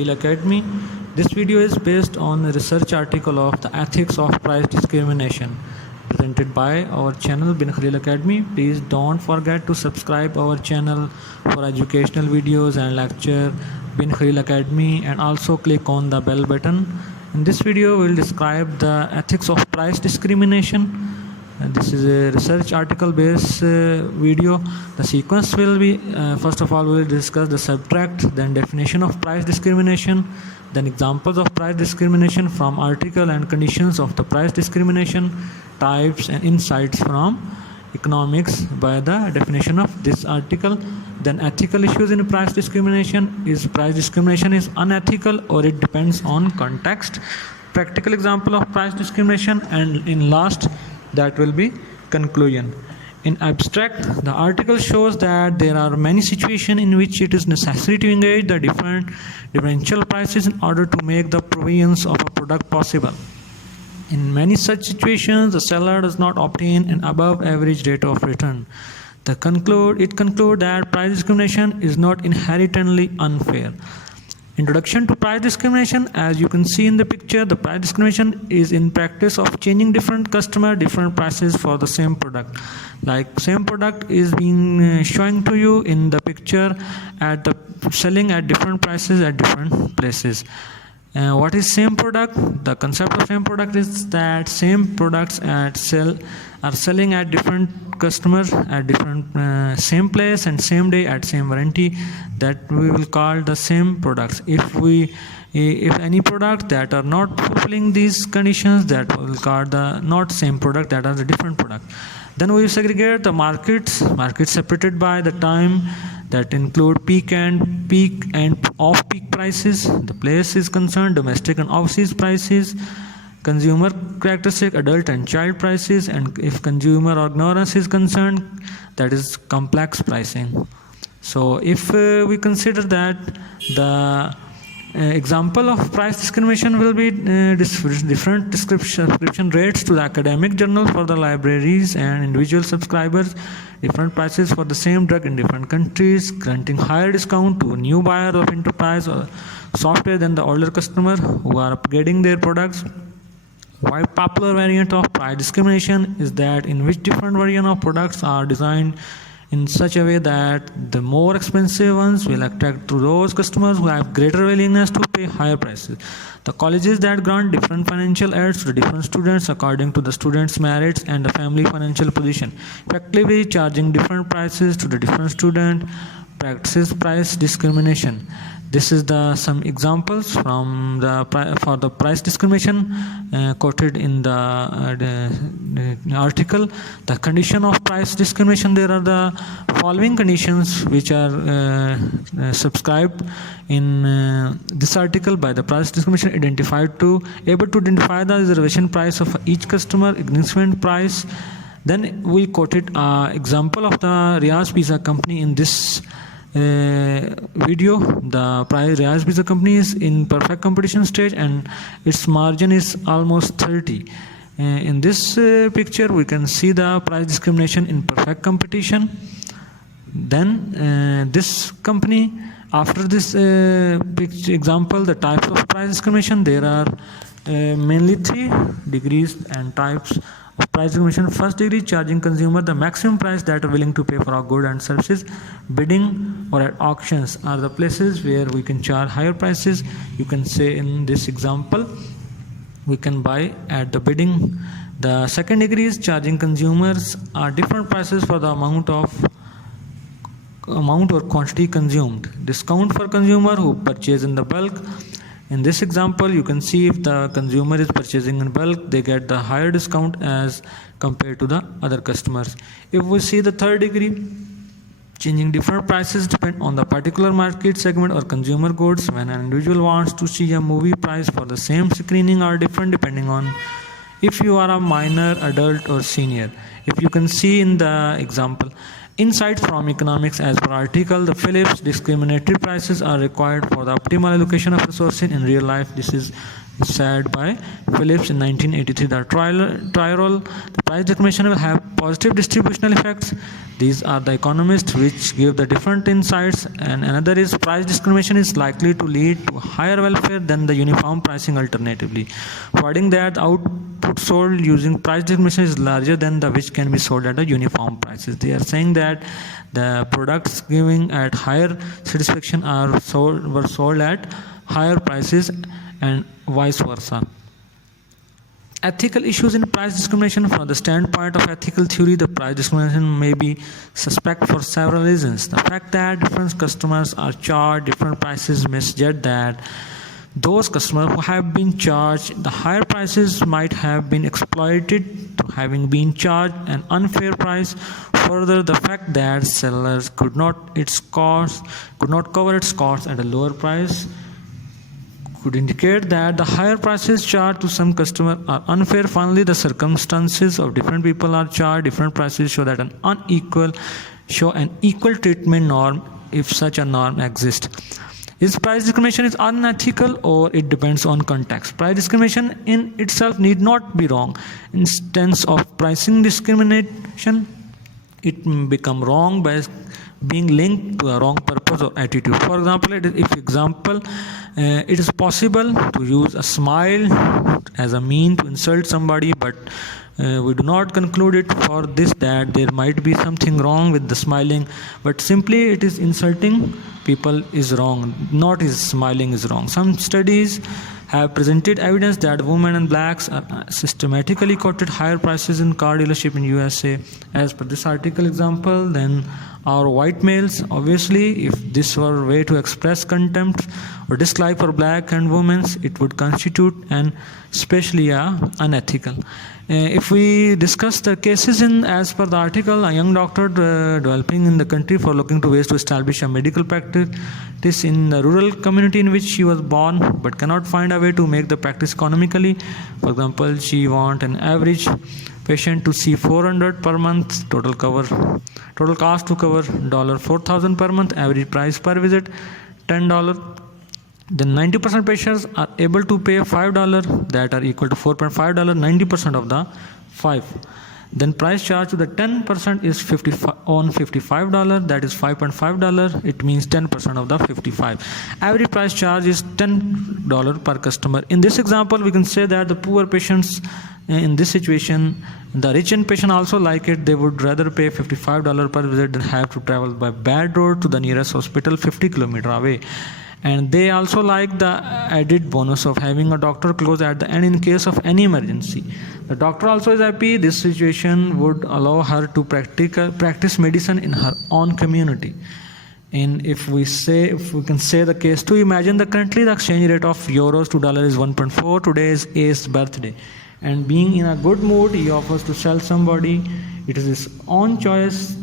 Kahlil Academy. This video is based on a research article of the ethics of price discrimination presented by our channel bin Khalil Academy. Please don't forget to subscribe our channel for educational videos and lecture bin Khalil Academy, and also click on the bell button. In this video we will describe the ethics of price discrimination. This is a research article based video. The sequence will be first of all we will discuss the subtract, then definition of price discrimination, then examples of price discrimination from article and conditions of the price discrimination, types and insights from economics by the definition of this article, then ethical issues in price discrimination. Is price discrimination is unethical or it depends on context, practical example of price discrimination, and in last that will be conclusion. In abstract, the article shows that there are many situations in which it is necessary to engage the differential prices in order to make the provisions of a product possible. In many such situations, the seller does not obtain an above average rate of return. It concludes that price discrimination is not inherently unfair. Introduction to price discrimination. As you can see in the picture, the price discrimination is in practice of changing different prices for the same product. Like same product is being showing to you in the picture at the selling at different prices at different places. What is same product? The concept of same product is that same products are selling at different customers at different same place and same day at same warranty. That we will call the same products. If any product that are not fulfilling these conditions, that we will call the not same product, that are the different product. Then we will segregate the markets separated by the time, that include peak and off-peak prices. The place is concerned domestic and overseas prices, consumer characteristic, adult and child prices, and if consumer ignorance is concerned, that is complex pricing. So if we consider that the example of price discrimination will be different subscription rates to the academic journal for the libraries and individual subscribers, different prices for the same drug in different countries, granting higher discount to new buyers of enterprise or software than the older customer who are upgrading their products. One popular variant of price discrimination is that in which different variant of products are designed in such a way that the more expensive ones will attract to those customers who have greater willingness to pay higher prices. The colleges that grant different financial aids to the different students according to the students' merits and the family financial position, effectively charging different prices to the different student, practices price discrimination. This is some examples from for the price discrimination quoted in the article. The condition of price discrimination. There are the following conditions which are subscribed in this article by the price discrimination. Able to identify the reservation price of each customer, engagement price. Then we quoted example of the Riaz Pizza Company in this video. The Riaz Pizza Company is in perfect competition stage and its margin is almost 30. In this picture we can see the price discrimination in perfect competition. Then this company, after this example, the types of price discrimination, there are mainly 3 degrees and types of price discrimination. First degree, charging consumer the maximum price that are willing to pay for our goods and services. Bidding or at auctions are the places where we can charge higher prices. You can say in this example, we can buy at the bidding. The second degree is charging consumers are different prices for the amount or quantity consumed. Discount for consumer who purchase in the bulk. In this example, you can see if the consumer is purchasing in bulk, they get the higher discount as compared to the other customers. If we see the third degree, changing different prices depend on the particular market segment or consumer goods. When an individual wants to see a movie, price for the same screening are different depending on if you are a minor, adult or senior. If you can see in the example, insights from economics. As per article, the Phillips discriminatory prices are required for the optimal allocation of resources in real life. This is is said by Phillips in 1983. The price discrimination will have positive distributional effects. These are the economists which give the different insights, and another is price discrimination is likely to lead to higher welfare than the uniform pricing alternatively, providing that the output sold using price discrimination is larger than the which can be sold at the uniform prices. They are saying that the products giving at higher satisfaction were sold at higher prices and vice versa. Ethical issues in price discrimination. From the standpoint of ethical theory, the price discrimination may be suspect for several reasons. The fact that different customers are charged different prices may suggest that those customers who have been charged the higher prices might have been exploited to having been charged an unfair price. Further, the fact that sellers could not cover its costs at a lower price could indicate that the higher prices charged to some customers are unfair. Finally, the circumstances of different people are charged different prices show an equal treatment norm if such a norm exists. Is price discrimination is unethical, or it depends on context? Price discrimination in itself need not be wrong. Instance of pricing discrimination, it may become wrong by being linked to a wrong purpose or attitude. For example, it is possible to use a smile as a mean to insult somebody, but we do not conclude it for this that there might be something wrong with the smiling, but simply it is insulting people is wrong, not is smiling is wrong. Some studies have presented evidence that women and blacks are systematically quoted higher prices in car dealership in USA. As per this article example, then our white males, obviously, if this were a way to express contempt or dislike for black and women, it would constitute an especially unethical. If we discuss the cases as per the article, a young doctor developing in the country for looking to ways to establish a medical practice in the rural community in which she was born, but cannot find a way to make the practice economically. For example, she wants an average patient to see $400 per month, total cost to cover $4,000 per month, average price per visit $10. Then 90% patients are able to pay $5 that are equal to $4.5, 90% of the 5. Then price charge to the 10% is $55, that is $5.5. It means 10% of the 55. Average price charge is $10 per customer. In this example, we can say that the poor patients in this situation, the rich and patient also like it. They would rather pay $55 per visit than have to travel by bad road to the nearest hospital 50 kilometers away. And they also like the added bonus of having a doctor close at the end in case of any emergency. The doctor also is happy. This situation would allow her to practice medicine in her own community. And if we can say the case too, imagine currently the exchange rate of euros to dollar is 1.4. Today is A's birthday, and being in a good mood, he offers to sell somebody. It is his own choice.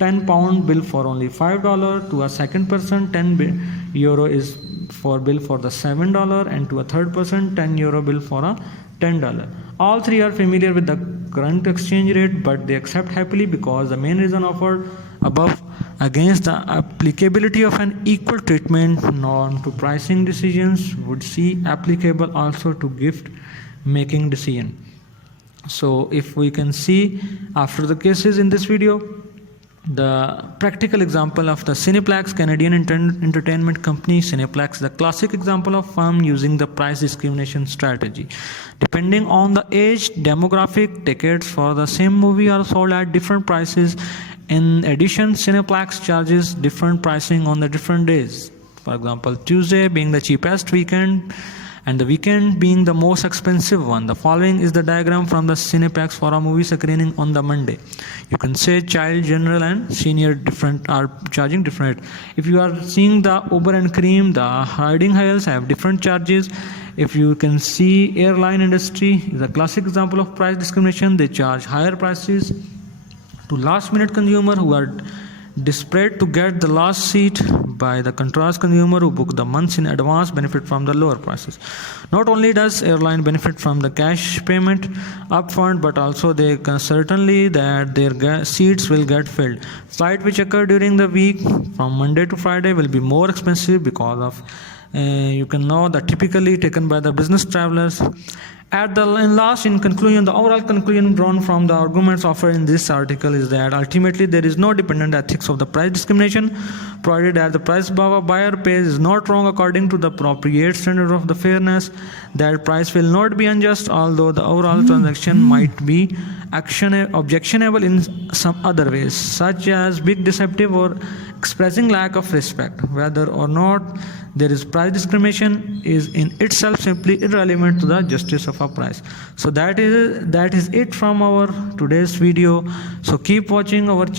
£10 bill for only $5 to a second person. €10 is for bill for the $7, and to a third person €10 bill for a $10. All three are familiar with the current exchange rate, but they accept happily because the main reason offered above against the applicability of an equal treatment norm to pricing decisions would see applicable also to gift making decision. So if we can see after the cases in this video, the practical example of the Cineplex Canadian entertainment company. Cineplex is the classic example of firm using the price discrimination strategy. Depending on the age demographic, tickets for the same movie are sold at different prices. In addition, Cineplex charges different pricing on the different days. For example, Tuesday being the cheapest weekend and the weekend being the most expensive one. The following is the diagram from the Cineplex for a movie screening on the Monday. You can say child, general and senior are charging different. If you are seeing the Uber and Cream, the riding hails have different charges. If you can see airline industry is a classic example of price discrimination. They charge higher prices to last minute consumer who are desperate to get the last seat. By the contrast, consumer who book the months in advance benefit from the lower prices. Not only does airline benefit from the cash payment upfront, but also they can certainly that their seats will get filled. Flight which occur during the week from Monday to Friday will be more expensive because of You can know that typically taken by the business travelers. In conclusion, the overall conclusion drawn from the arguments offered in this article is that ultimately there is no dependent ethics of the price discrimination, provided that the price buyer pays is not wrong according to the appropriate standard of the fairness. That price will not be unjust, although the overall transaction might be objectionable in some other ways, such as being deceptive or expressing lack of respect. Whether or not there is price discrimination is in itself simply irrelevant to the justice of a price. So that is it from our today's video. So keep watching our channel.